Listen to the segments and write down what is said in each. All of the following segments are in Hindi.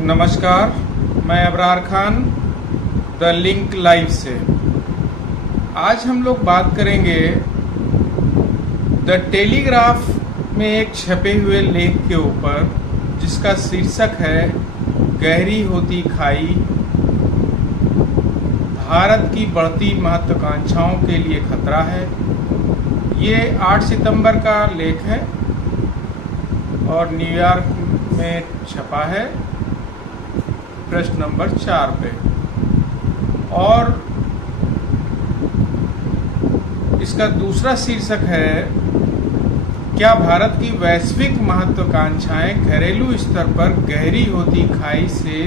नमस्कार, मैं Abrar Khan the link live से। आज हम लोग बात करेंगे द टेलीग्राफ में एक छपे हुए लेख के ऊपर, जिसका शीर्षक है गहरी होती खाई, भारत की बढ़ती महत्वाकांक्षाओं के लिए खतरा है। ये 8 सितंबर का लेख है और न्यूयॉर्क में छपा है, पृष्ठ नंबर 4 पे। और इसका दूसरा शीर्षक है, क्या भारत की वैश्विक महत्वाकांक्षाएं घरेलू स्तर पर गहरी होती खाई से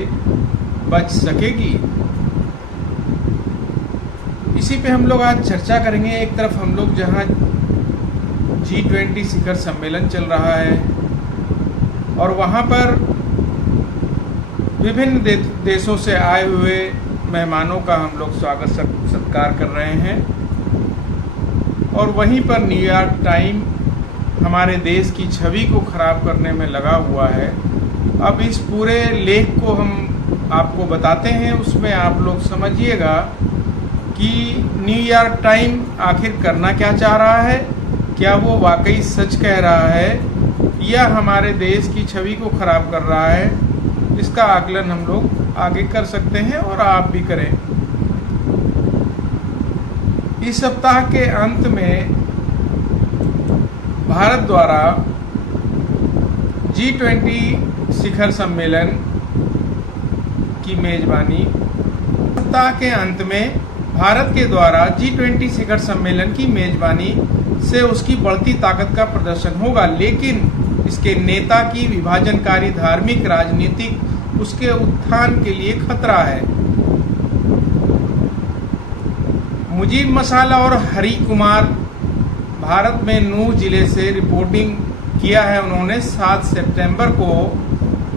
बच सकेगी। इसी पे हम लोग आज चर्चा करेंगे। एक तरफ हम लोग जहां G20 शिखर सम्मेलन चल रहा है और वहां पर विभिन्न देशों से आए हुए मेहमानों का हम लोग स्वागत सत्कार कर रहे हैं, और वहीं पर न्यूयॉर्क टाइम हमारे देश की छवि को खराब करने में लगा हुआ है। अब इस पूरे लेख को हम आपको बताते हैं, उसमें आप लोग समझिएगा कि न्यूयॉर्क टाइम आखिर करना क्या चाह रहा है, क्या वो वाकई सच कह रहा है या हमारे देश की छवि को खराब कर रहा है। इसका आकलन हम लोग आगे कर सकते हैं और आप भी करें। इस सप्ताह के अंत में भारत द्वारा G20 शिखर सम्मेलन की मेजबानी सप्ताह के अंत में भारत के द्वारा G20 शिखर सम्मेलन की मेजबानी से उसकी बढ़ती ताकत का प्रदर्शन होगा, लेकिन इसके नेता की विभाजनकारी धार्मिक राजनीतिक उसके उत्थान के लिए खतरा है। मुजीब मसाला और हरी कुमार भारत में नूह जिले से रिपोर्टिंग किया है उन्होंने 7 सितंबर को,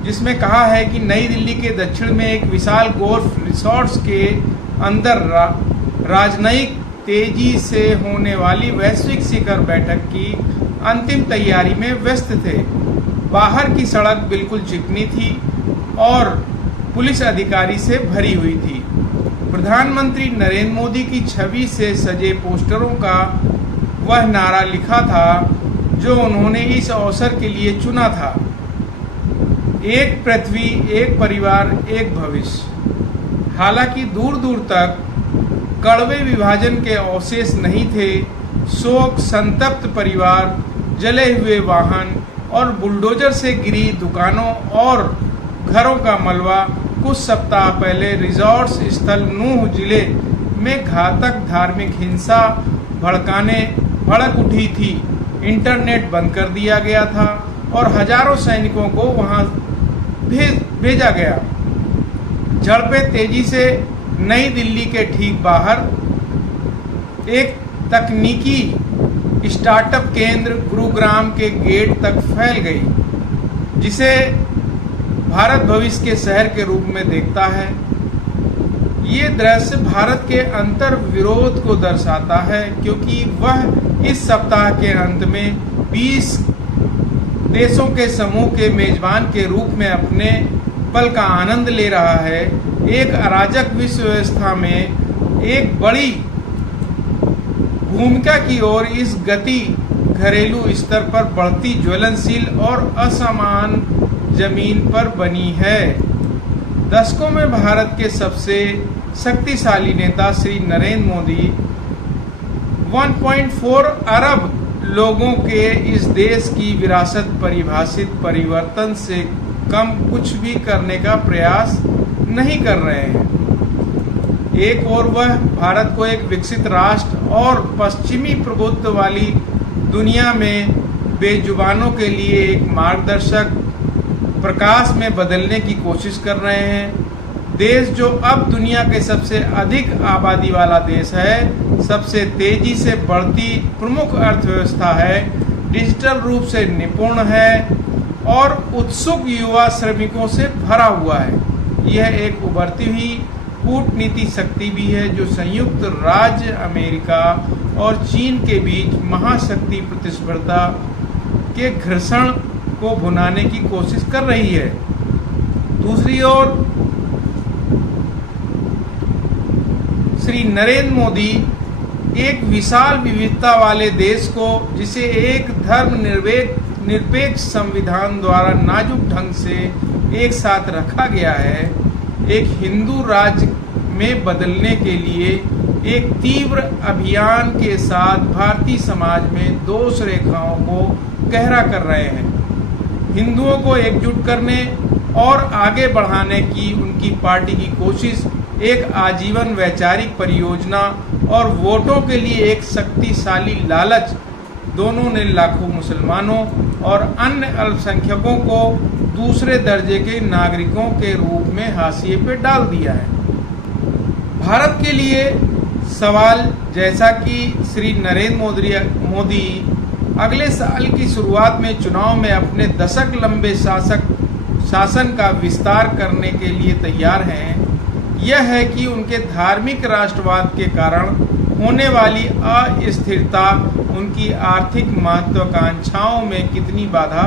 जिसमें कहा है कि नई दिल्ली के दक्षिण में एक विशाल गोल्फ रिसोर्ट्स के अंदर राजनयिक तेजी से होने वाली वैश्विक शिखर बैठक की अंतिम तैयारी में व्यस्त थे। बाहर की सड़क बिल्कुल चिकनी थी और पुलिस अधिकारी से भरी हुई थी। प्रधानमंत्री नरेंद्र मोदी की छवि से सजे पोस्टरों का वह नारा लिखा था जो उन्होंने इस अवसर के लिए चुना था, एक पृथ्वी, एक परिवार, एक भविष्य। हालांकि दूर दूर तक कड़वे विभाजन के अवशेष नहीं थे। शोक संतप्त परिवार, जले हुए वाहन और बुलडोजर से गिरी दुकानों और घरों का मलबा कुछ सप्ताह पहले रिजॉर्ट स्थल नूह जिले में घातक धार्मिक हिंसा भड़क उठी थी। इंटरनेट बंद कर दिया गया था और हजारों सैनिकों को वहां भेजा गया। झड़पें तेजी से नई दिल्ली के ठीक बाहर एक तकनीकी स्टार्टअप केंद्र गुरुग्राम के गेट तक फैल गई, जिसे भारत भविष्य के शहर के रूप में देखता है। ये दृश्य भारत के अंतर विरोध को दर्शाता है, क्योंकि वह इस सप्ताह के अंत में 20 देशों के समूह के मेजबान के रूप में अपने पल का आनंद ले रहा है। एक अराजक विश्व व्यवस्था में एक बड़ी भूमिका की ओर इस गति घरेलू स्तर पर बढ़ती ज्वलनशील और असमान जमीन पर बनी है। दशकों में भारत के सबसे शक्तिशाली नेता श्री नरेंद्र मोदी 1.4 अरब लोगों के इस देश की विरासत परिभाषित परिवर्तन से कम कुछ भी करने का प्रयास नहीं कर रहे हैं। एक और वह भारत को एक विकसित राष्ट्र और पश्चिमी प्रभुत्व वाली दुनिया में बेजुबानों के लिए एक मार्गदर्शक प्रकाश में बदलने की कोशिश कर रहे हैं। देश जो अब दुनिया के सबसे अधिक आबादी वाला देश है, सबसे तेजी से बढ़ती प्रमुख अर्थव्यवस्था है, डिजिटल रूप से निपुण है और उत्सुक युवा श्रमिकों से भरा हुआ है। यह एक उभरती हुई कूटनीति शक्ति भी है, जो संयुक्त राज्य अमेरिका और चीन के बीच महाशक्ति प्रतिस्पर्धा के घर्षण को भुनाने की कोशिश कर रही है। दूसरी ओर श्री नरेंद्र मोदी एक विशाल विविधता वाले देश को, जिसे एक धर्म निरपेक्ष संविधान द्वारा नाजुक ढंग से एक साथ रखा गया है, एक हिंदू राज्य में बदलने के लिए एक तीव्र अभियान के साथ भारतीय समाज में दोष रेखाओं को गहरा कर रहे हैं। हिंदुओं को एकजुट करने और आगे बढ़ाने की उनकी पार्टी की कोशिश एक आजीवन वैचारिक परियोजना और वोटों के लिए एक शक्तिशाली लालच दोनों ने लाखों मुसलमानों और अन्य अल्पसंख्यकों को दूसरे दर्जे के नागरिकों के रूप में हाशिए पे डाल दिया है। भारत के लिए सवाल, जैसा कि श्री नरेंद्र मोदी अगले साल की शुरुआत में चुनाव में अपने दशक लंबे शासन का विस्तार करने के लिए तैयार हैं, यह है कि उनके धार्मिक राष्ट्रवाद के कारण होने वाली अस्थिरता उनकी आर्थिक महत्वाकांक्षाओं में कितनी बाधा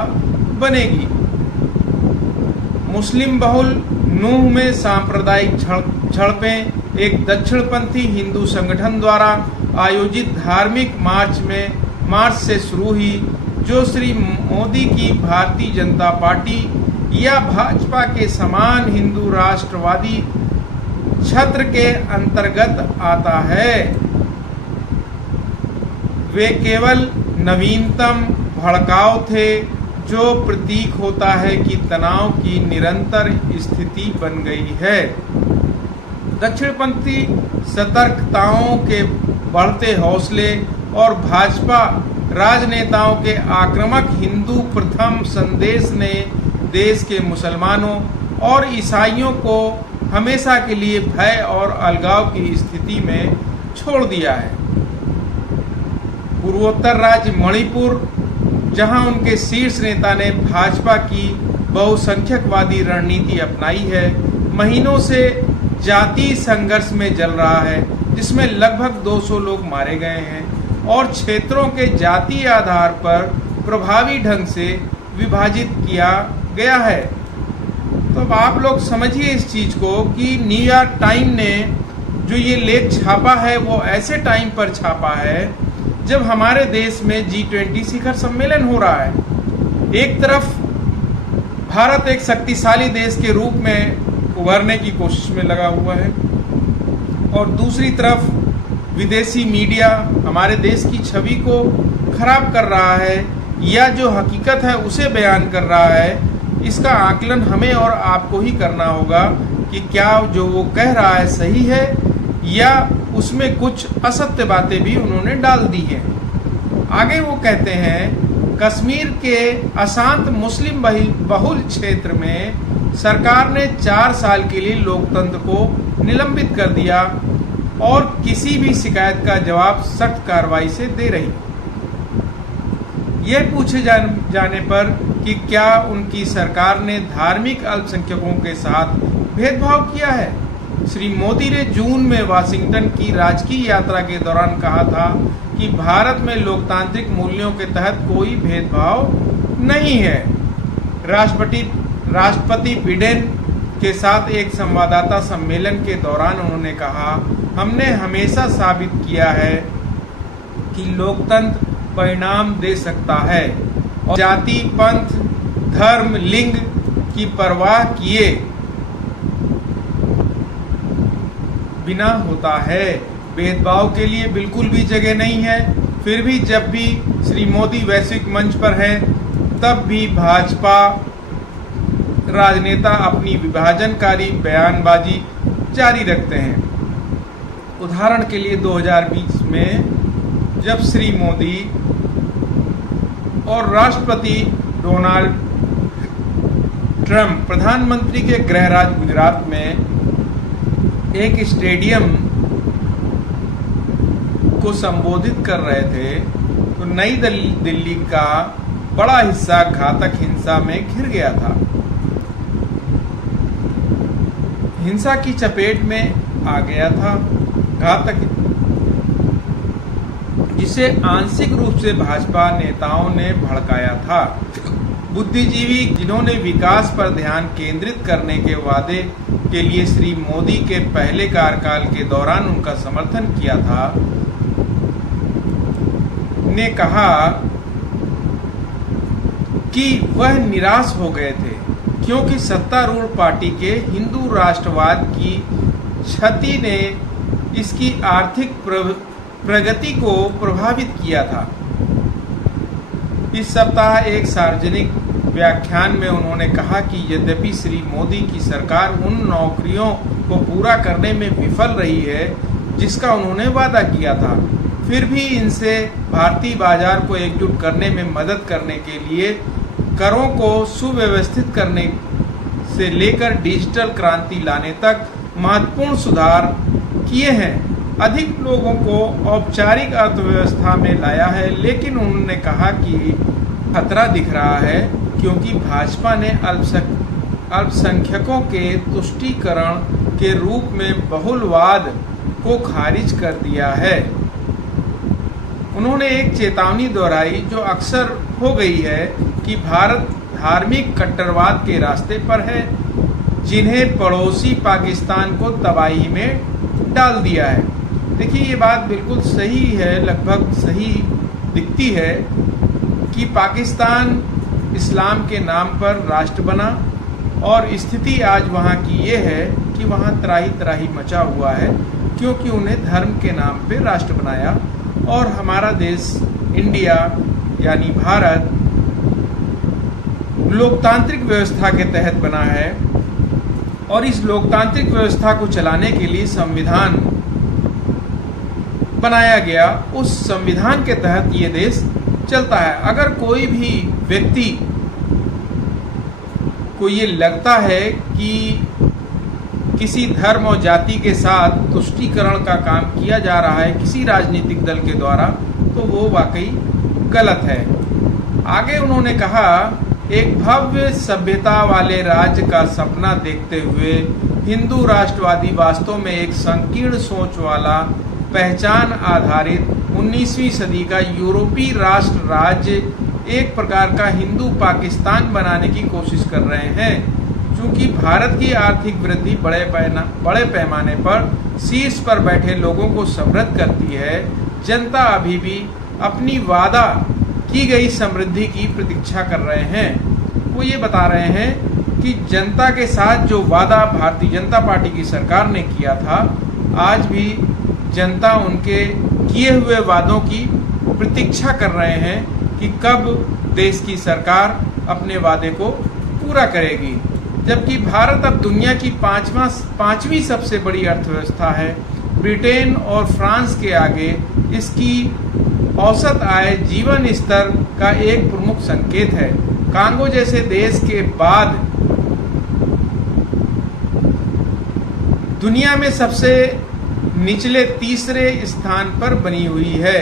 बनेगी। मुस्लिम बहुल नूह में सांप्रदायिक झड़पें एक दक्षिणपंथी हिंदू संगठन द्वारा आयोजित धार्मिक मार्च से शुरू हुई, जो श्री मोदी की भारतीय जनता पार्टी या भाजपा के समान हिंदू राष्ट्रवादी छत्र के अंतर्गत आता है। वे केवल नवीनतम भड़काव थे, जो प्रतीक होता है कि तनाव की निरंतर स्थिति बन गई है। दक्षिणपंथी सतर्कताओं के बढ़ते हौसले और भाजपा राजनेताओं के आक्रामक हिंदू प्रथम संदेश ने देश के मुसलमानों और ईसाइयों को हमेशा के लिए भय और अलगाव की स्थिति में छोड़ दिया है। पूर्वोत्तर राज्य मणिपुर, जहां उनके शीर्ष नेता ने भाजपा की बहुसंख्यकवादी रणनीति अपनाई है, महीनों से जातीय संघर्ष में जल रहा है, जिसमें लगभग 200 लोग मारे गए हैं और क्षेत्रों के जातीय आधार पर प्रभावी ढंग से विभाजित किया गया है। तो अब आप लोग समझिए इस चीज को कि न्यूयॉर्क टाइम ने जो ये लेख छापा है वो ऐसे टाइम पर छापा है जब हमारे देश में G20 शिखर सम्मेलन हो रहा है। एक तरफ भारत एक शक्तिशाली देश के रूप में उभरने की कोशिश में लगा हुआ है और दूसरी तरफ विदेशी मीडिया हमारे देश की छवि को खराब कर रहा है या जो हकीकत है उसे बयान कर रहा है। इसका आकलन हमें और आपको ही करना होगा कि क्या जो वो कह रहा है सही है या उसमें कुछ असत्य बातें भी उन्होंने डाल दी हैं। आगे वो कहते हैं, कश्मीर के अशांत मुस्लिम बहुल क्षेत्र में सरकार ने 4 साल के लिए लोकतंत्र को निलंबित कर दिया और किसी भी शिकायत का जवाब सख्त कार्रवाई से दे रही। यह पूछे जाने पर कि क्या उनकी सरकार ने धार्मिक अल्पसंख्यकों के साथ भेदभाव किया है, श्री मोदी ने जून में वाशिंगटन की राजकीय यात्रा के दौरान कहा था कि भारत में लोकतांत्रिक मूल्यों के तहत कोई भेदभाव नहीं है। राष्ट्रपति बिडेन के साथ एक संवाददाता सम्मेलन के दौरान उन्होंने कहा, हमने हमेशा साबित किया है कि लोकतंत्र परिणाम दे सकता है और जाति, पंथ, धर्म, लिंग की परवाह किए बिना होता है। भेदभाव के लिए बिल्कुल भी जगह नहीं है। फिर भी जब भी श्री मोदी वैश्विक मंच पर हैं, तब भी भाजपा राजनेता अपनी विभाजनकारी बयानबाजी जारी रखते हैं। उदाहरण के लिए 2020 में जब श्री मोदी और राष्ट्रपति डोनाल्ड ट्रंप प्रधानमंत्री के गृह राज्य गुजरात में एक स्टेडियम को संबोधित कर रहे थे, तो नई दिल्ली का बड़ा हिस्सा घातक हिंसा में घिर गया था। हिंसा की चपेट में आ गया था। घातक, जिसे आंशिक रूप से भाजपा नेताओं ने भड़काया था। बुद्धिजीवी जिन्होंने विकास पर ध्यान केंद्रित करने के वादे के लिए श्री मोदी के पहले कार्यकाल के दौरान उनका समर्थन किया था, ने कहा कि वह निराश हो गए थे क्योंकि सत्तारूढ़ पार्टी के हिंदू राष्ट्रवाद की क्षति ने इसकी आर्थिक प्रगति को प्रभावित किया था। इस सप्ताह एक सार्वजनिक व्याख्यान में उन्होंने कहा कि यद्यपि श्री मोदी की सरकार उन नौकरियों को पूरा करने में विफल रही है जिसका उन्होंने वादा किया था, फिर भी इनसे भारतीय बाजार को एकजुट करने में मदद करने के लिए करों को सुव्यवस्थित करने से लेकर डिजिटल क्रांति लाने तक महत्वपूर्ण सुधार किए हैं, अधिक लोगों को औपचारिक अर्थव्यवस्था में लाया है। लेकिन उन्होंने कहा कि खतरा दिख रहा है क्योंकि भाजपा ने अल्पसंख्यकों के तुष्टीकरण के रूप में बहुलवाद को खारिज कर दिया है। उन्होंने एक चेतावनी दोहराई जो अक्सर हो गई है कि भारत धार्मिक कट्टरवाद के रास्ते पर है, जिन्हें पड़ोसी पाकिस्तान को तबाही में डाल दिया है। देखिए, ये बात बिल्कुल सही है, लगभग सही दिखती है कि पाकिस्तान इस्लाम के नाम पर राष्ट्र बना और स्थिति आज वहाँ की ये है कि वहाँ त्राही त्राही मचा हुआ है क्योंकि उन्हें धर्म के नाम पे राष्ट्र बनाया। और हमारा देश इंडिया यानी भारत लोकतांत्रिक व्यवस्था के तहत बना है और इस लोकतांत्रिक व्यवस्था को चलाने के लिए संविधान बनाया गया। उस संविधान के तहत ये देश चलता है। अगर कोई भी व्यक्ति को ये लगता है कि किसी धर्म और जाति के साथ तुष्टीकरण का काम किया जा रहा है किसी राजनीतिक दल के द्वारा, तो वो वाकई गलत है। आगे उन्होंने कहा, एक भव्य सभ्यता वाले राज्य का सपना देखते हुए हिंदू राष्ट्रवादी वास्तव में एक संकीर्ण सोच वाला पहचान आधारित 19वीं सदी का यूरोपीय राष्ट्र राज्य एक प्रकार का हिंदू पाकिस्तान बनाने की कोशिश कर रहे हैं। चूंकि भारत की आर्थिक वृद्धि बड़े पैमाने पर शीर्ष पर बैठे लोगों को समृद्ध करती है, जनता अभी भी अपनी वादा की गई समृद्धि की प्रतीक्षा कर रहे हैं। वो ये बता रहे हैं कि जनता के साथ जो वादा भारतीय जनता पार्टी की सरकार ने किया था, आज भी जनता उनके किए हुए वादों की प्रतीक्षा कर रहे हैं कि कब देश की सरकार अपने वादे को पूरा करेगी। जबकि भारत अब दुनिया की पांचवी सबसे बड़ी अर्थव्यवस्था है। ब्रिटेन और फ्रांस के आगे इसकी औसत आय जीवन स्तर का एक प्रमुख संकेत है। कांगो जैसे देश के बाद दुनिया में सबसे निचले तीसरे स्थान पर बनी हुई है।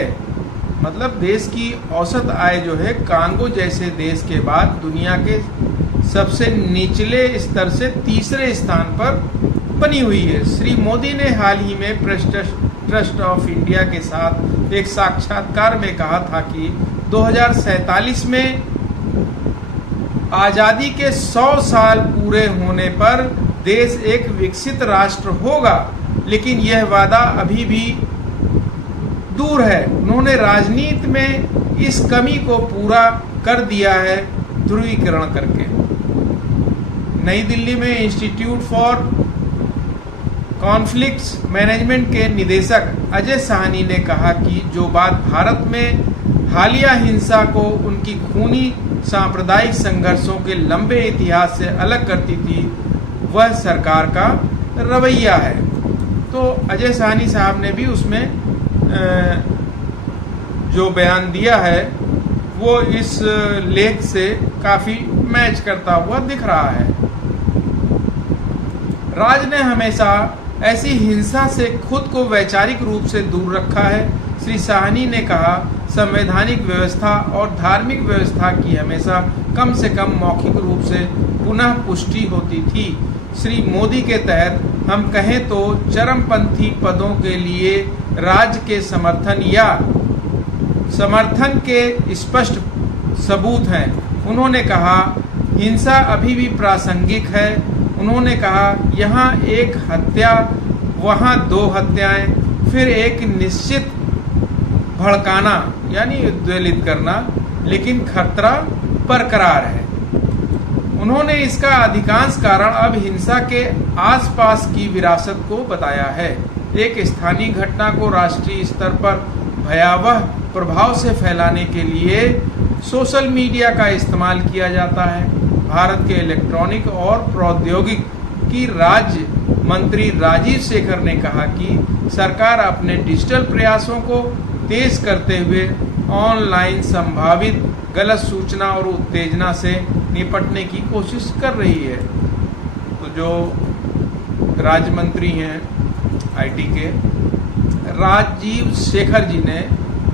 मतलब देश की औसत आय जो है कांगो जैसे देश के बाद दुनिया के सबसे निचले स्तर से तीसरे स्थान पर बनी हुई है। श्री मोदी ने हाल ही में प्रेस ट्रस्ट ऑफ इंडिया के साथ एक साक्षात्कार में कहा था कि 2047 में आज़ादी के 100 साल पूरे होने पर देश एक विकसित राष्ट्र होगा, लेकिन यह वादा अभी भी दूर है। उन्होंने राजनीति में इस कमी को पूरा कर दिया है ध्रुवीकरण करके। नई दिल्ली में इंस्टीट्यूट फॉर कॉन्फ्लिक्ट्स मैनेजमेंट के निदेशक अजय साहनी ने कहा कि जो बात भारत में हालिया हिंसा को उनकी खूनी सांप्रदायिक संघर्षों के लंबे इतिहास से अलग करती थी, वह सरकार का रवैया है। तो अजय साहनी साहब ने भी उसमें जो बयान दिया है वो इस लेख से काफ़ी मैच करता हुआ दिख रहा है। राज ने हमेशा ऐसी हिंसा से खुद को वैचारिक रूप से दूर रखा है। श्री साहनी ने कहा, संवैधानिक व्यवस्था और धार्मिक व्यवस्था की हमेशा कम से कम मौखिक रूप से पुनः पुष्टि होती थी। श्री मोदी के तहत हम कहें तो चरमपंथी पदों के लिए राज्य के समर्थन के स्पष्ट सबूत हैं। उन्होंने कहा, हिंसा अभी भी प्रासंगिक है। उन्होंने कहा, यहाँ एक हत्या, वहाँ 2 हत्याएं, फिर एक निश्चित भड़काना यानी उद्वेलित करना, लेकिन खतरा बरकरार है। उन्होंने इसका अधिकांश कारण अब हिंसा के आसपास की विरासत को बताया है। एक स्थानीय घटना को राष्ट्रीय स्तर पर भयावह प्रभाव से फैलाने के लिए सोशल मीडिया का इस्तेमाल किया जाता है। भारत के इलेक्ट्रॉनिक और प्रौद्योगिकी राज्य मंत्री राजीव शेखर ने कहा कि सरकार अपने डिजिटल प्रयासों को तेज करते हुए ऑनलाइन संभावित गलत सूचना और उत्तेजना से निपटने की कोशिश कर रही है। तो जो राज्य मंत्री हैं आईटी के, राजीव शेखर जी ने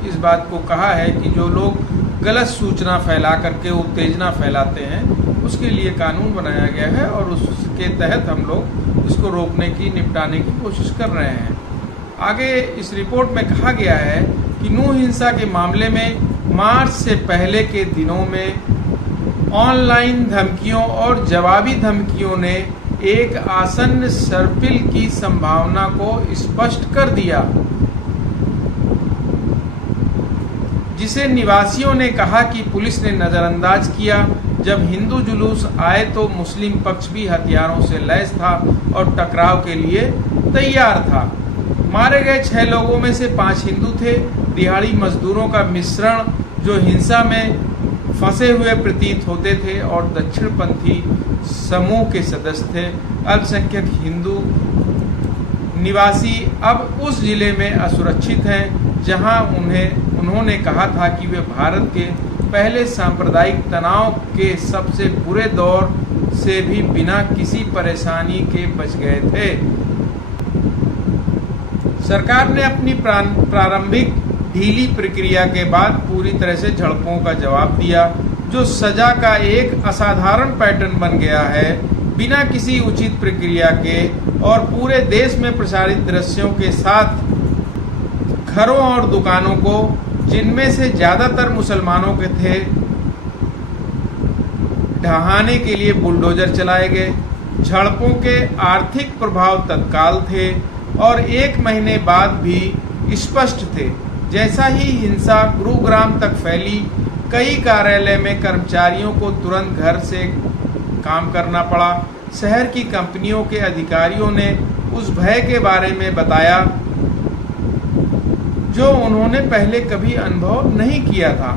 इस बात को कहा है कि जो लोग गलत सूचना फैला करके उत्तेजना फैलाते हैं, उसके लिए कानून बनाया गया है और उसके तहत हम लोग इसको रोकने की, निपटाने की कोशिश कर रहे हैं। आगे इस रिपोर्ट में कहा गया है कि नूह हिंसा के मामले में मार्च से पहले के दिनों में ऑनलाइन धमकियों और जवाबी धमकियों ने एक आसन्न सर्पिल की संभावना को स्पष्ट कर दिया, जिसे निवासियों ने कहा कि पुलिस ने नजरअंदाज किया। जब हिंदू जुलूस आए तो मुस्लिम पक्ष भी हथियारों से लैस था और टकराव के लिए तैयार था। मारे गए 6 लोगों में से 5 हिंदू थे। दिहाड़ी मजदूरों का मिश्रण जो हिंसा में फंसे हुए प्रतीत होते थे और दक्षिणपंथी समूह के सदस्य थे। अल्पसंख्यक हिंदू निवासी अब उस जिले में असुरक्षित हैं जहां उन्होंने कहा था कि वे भारत के पहले सांप्रदायिक तनाव के सबसे बुरे दौर से भी बिना किसी परेशानी के बच गए थे। सरकार ने अपनी प्रारंभिक ढीली प्रक्रिया के बाद पूरी तरह से झड़पों का जवाब दिया, जो सजा का एक असाधारण पैटर्न बन गया है। बिना किसी उचित प्रक्रिया के और पूरे देश में प्रसारित दृश्यों के साथ घरों और दुकानों को, जिनमें से ज्यादातर मुसलमानों के थे, ढहाने के लिए बुलडोजर चलाए गए। झड़पों के आर्थिक प्रभाव तत्काल थे और 1 महीने बाद भी स्पष्ट थे। जैसा ही हिंसा गुरुग्राम तक फैली, कई कार्यालय में कर्मचारियों को तुरंत घर से काम करना पड़ा। शहर की कंपनियों के अधिकारियों ने उस भय के बारे में बताया जो उन्होंने पहले कभी अनुभव नहीं किया था।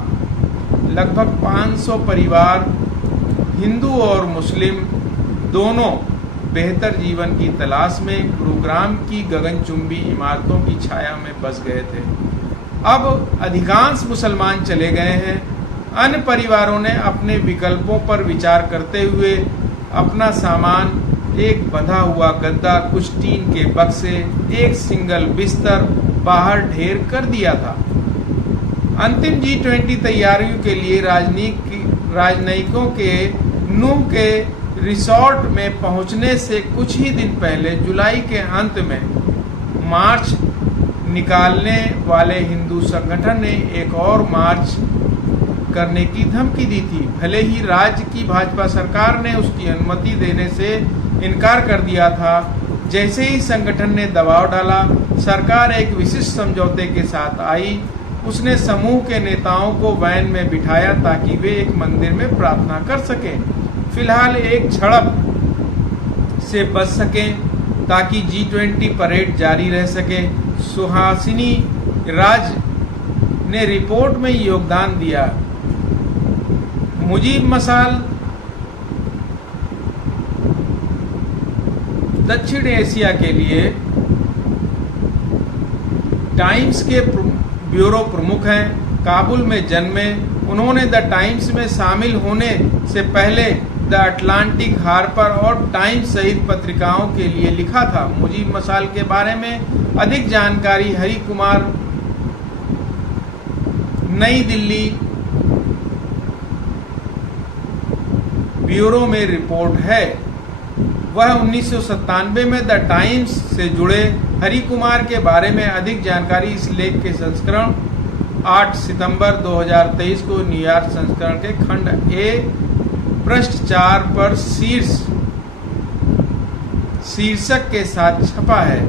लगभग 500 परिवार, हिंदू और मुस्लिम दोनों, बेहतर जीवन की तलाश में गुरुग्राम की गगनचुंबी इमारतों की छाया में बस गए थे। अब अधिकांश मुसलमान चले गए हैं। अन्य परिवारों ने अपने विकल्पों पर विचार करते हुए अपना सामान, एक बंधा हुआ गद्दा, कुछ टीन के बक्से, एक सिंगल बिस्तर बाहर ढेर कर दिया था। अंतिम G20 तैयारियों के लिए राजनयिकों के नूह के रिसोर्ट में पहुंचने से कुछ ही दिन पहले जुलाई के अंत में मार्च निकालने वाले हिंदू संगठन ने एक और मार्च करने की धमकी दी थी। भले ही राज्य की भाजपा सरकार ने उसकी अनुमति देने से इनकार कर दिया था। जैसे ही संगठन ने दबाव डाला, सरकार एक विशिष्ट समझौते के साथ आई। उसने समूह के नेताओं को वैन में बिठाया ताकि वे एक मंदिर में प्रार्थना कर सकें, फिलहाल एक झड़प से बच सकें ताकि G20 परेड जारी रह सके। सुहासिनी राज ने रिपोर्ट में योगदान दिया। मुजीब मसाल दक्षिण एशिया के लिए टाइम्स के ब्यूरो प्रमुख हैं। काबुल में जन्मे, उन्होंने द टाइम्स में शामिल होने से पहले द अटलांटिक, हार्पर और टाइम्स सहित पत्रिकाओं के लिए लिखा था। मुजीब मसाल के बारे में अधिक जानकारी हरि कुमार, नई दिल्ली ब्यूरो में रिपोर्ट है। वह 1997 में द टाइम्स से जुड़े हरि कुमार के बारे में अधिक जानकारी इस लेख के संस्करण 8 सितंबर 2023 को न्यूयॉर्क संस्करण के खंड ए पृष्ठ 4 पर शीर्षक के साथ छपा है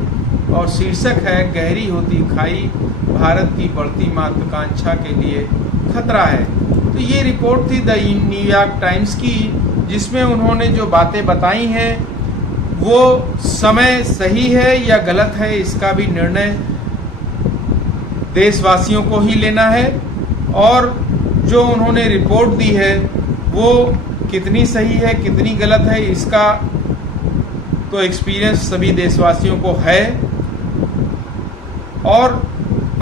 और शीर्षक है गहरी होती खाई भारत की बढ़ती महत्वाकांक्षा के लिए खतरा है। तो ये रिपोर्ट थी द न्यूयॉर्क टाइम्स की, जिसमें उन्होंने जो बातें बताई हैं वो समय सही है या गलत है, इसका भी निर्णय देशवासियों को ही लेना है। और जो उन्होंने रिपोर्ट दी है वो कितनी सही है कितनी गलत है, इसका तो एक्सपीरियंस सभी देशवासियों को है। और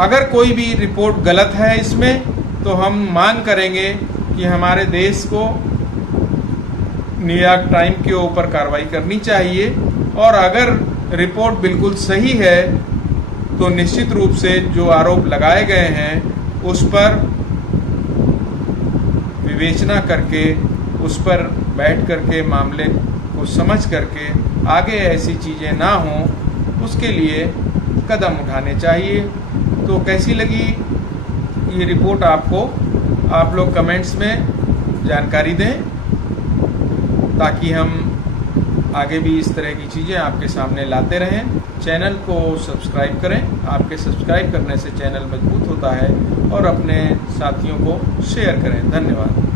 अगर कोई भी रिपोर्ट गलत है इसमें, तो हम मांग करेंगे कि हमारे देश को न्यूयॉर्क टाइम के ऊपर कार्रवाई करनी चाहिए। और अगर रिपोर्ट बिल्कुल सही है तो निश्चित रूप से जो आरोप लगाए गए हैं उस पर विवेचना करके, उस पर बैठ करके मामले को समझ करके आगे ऐसी चीज़ें ना हों, उसके लिए कदम उठाने चाहिए। तो कैसी लगी ये रिपोर्ट आपको, आप लोग कमेंट्स में जानकारी दें, ताकि हम आगे भी इस तरह की चीज़ें आपके सामने लाते रहें। चैनल को सब्सक्राइब करें, आपके सब्सक्राइब करने से चैनल मजबूत होता है, और अपने साथियों को शेयर करें। धन्यवाद।